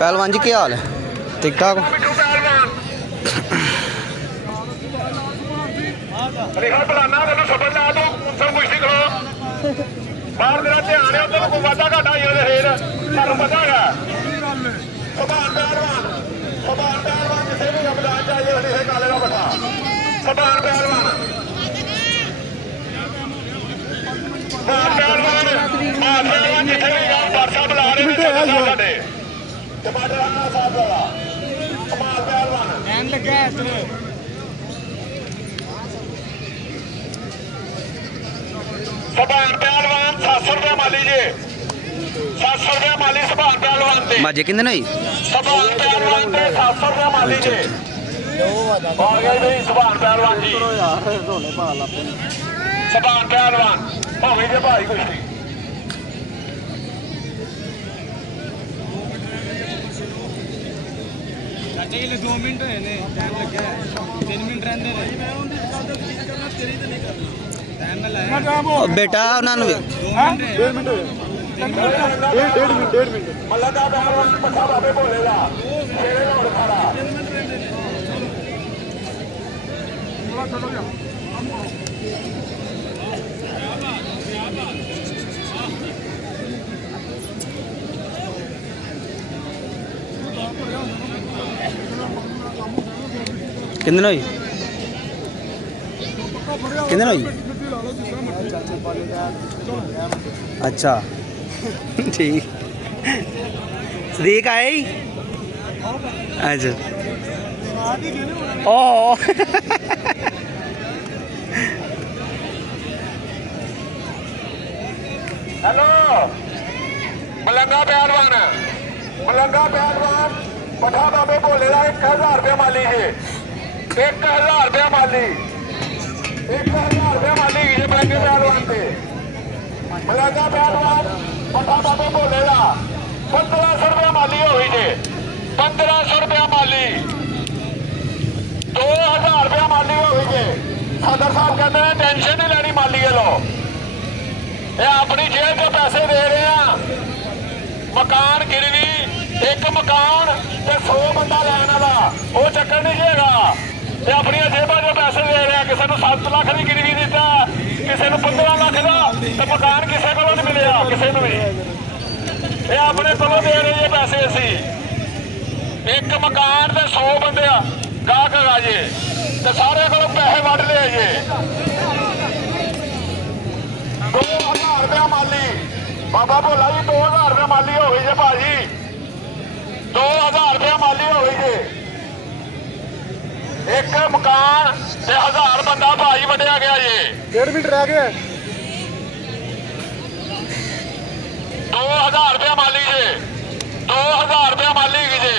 पहलवान जी क्या हाल है? ठीक ठाक हो? सभान पहलवान 700 रुपया माली जे 700 रुपया माली सभान पहलवान दे माजे किंदे नहीं सभान पहलवान दे 700 रुपया माली जे आ गए भाई सभान पहलवान जी सभान पहलवान हो गई जे भाई कुश्ती चाचा ये 2 मिनट है ने टाइम लग गया 3 मिनट रहने दे बेटा उन्होंने मल्ला का पहलवान पछा बाबे बोलेगा खेले ना खड़ा किंदे होई किंदे होई अच्छा ठीक सदीक आए ही अच्छा ओ हेलो मलंगा पहलवान पठा बाबे बोलेगा 1000 रुपया माली है 1000 रुपया माली 1000 रुपया माली ये मलंगे पहलवान थे मलंगा पहलवान पठा बाबे बोलेगा 1500 रुपया माली हुई थे 1500 रुपया माली 2000 रुपया माली हुई थे सदर साहब कहते हैं टेंशन नहीं लेनी माली के लो ये अपनी जेब से पैसे दे रहे हैं मकान गिरवी एक मकान ते 100 बंदा लैन वाला वो चक्कर नहीं जेगा ये अपनी जेबा जो पैसे दे रहे हैं किसी को 7 लाख की गिरवी दिता किसी को 15 लाख का तो मकान किसी को नहीं मिले किसी को भी ये अपने को दे रहे हैं पैसे असी एक मकान ते 100 बंदे गाहक आ जे ते सारे को पैसे वढ़ ले जे 2000 रुपया माली बाबा बोला जी 2000 रुपया माली हो गई जे भाजी 2000 रुपया माली हो गई जे एक मकान ते 1000 बंदा भाई वड्या गया जे 1.5 मिनट रह गया 2000 रुपया माली जे 2000 रुपया माली की जे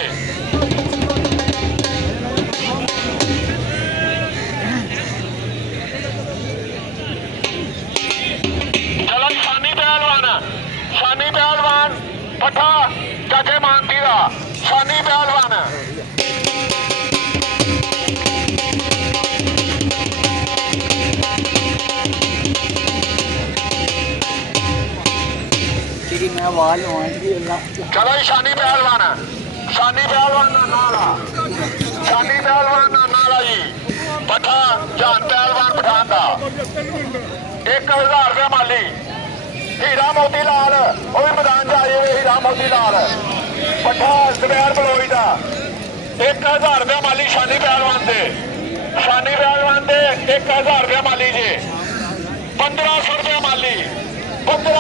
चलो शानी पहलवान पठा चाचे मानती का शानी पहलवान चलो शानी पहलवान नाला जी पठा जान पहलवान पठान का 1000 रुपया माली हीरा मोती लाल वो भी मैदान च आए हीरा मोती लाल पठा सवैर बलोई का 1000 रुपया माली शानी पहलवान दे 1000